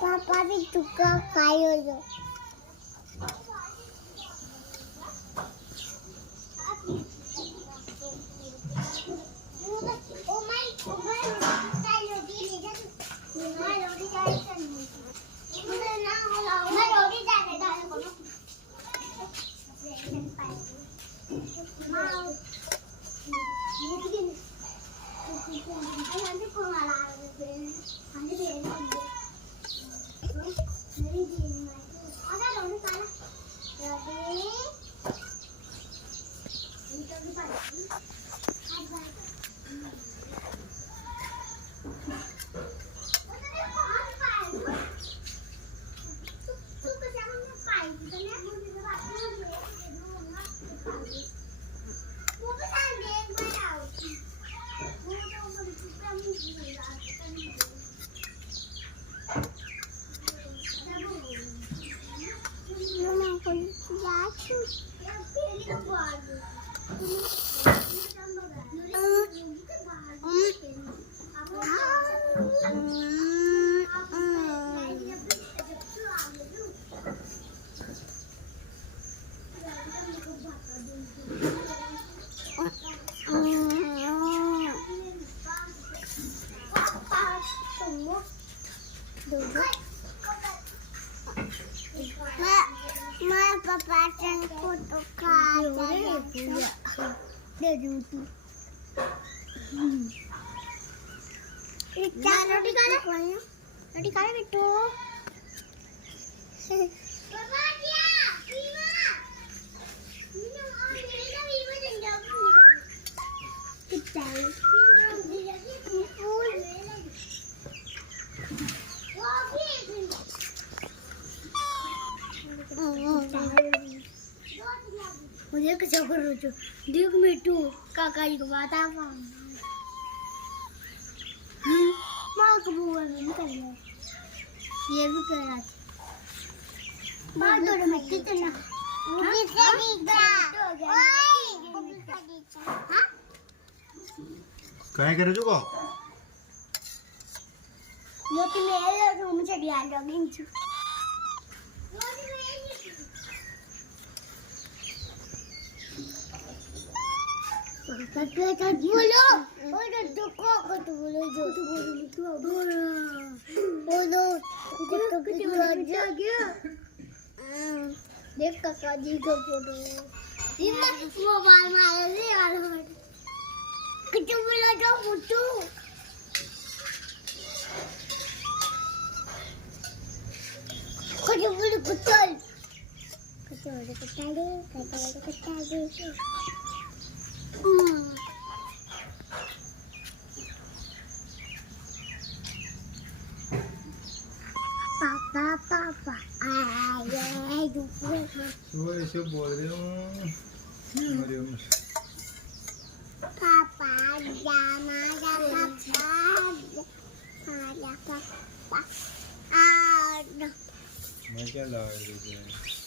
Papa भी तुका खायो जो पापा को तो खा दे दूँ तू रोटी खा ले बेटो पापा क्या मुझे कैसे करो जो देख मिट्टू काका जी को बात आप माँ को बुआ भी निकल गया ये भी कर रहा था बात दो मिट्टी तो ना मुझे से दिखा हाँ कहीं करे जो को वो तो मेरे रूम से दिया लॉगिन छू बोलो बोलो दुखो को तो बोलो जो तो बोलो बोलो तो गया देख काका जी को फोटो ये मोबाइल मार ले यार कुछ बोला जो फोटो कुछ बोलो कुचल पापा आए दुखो तो ऐसे बोल रहे हो मरियम पापा जाना पापा मैं क्या ला रही हूँ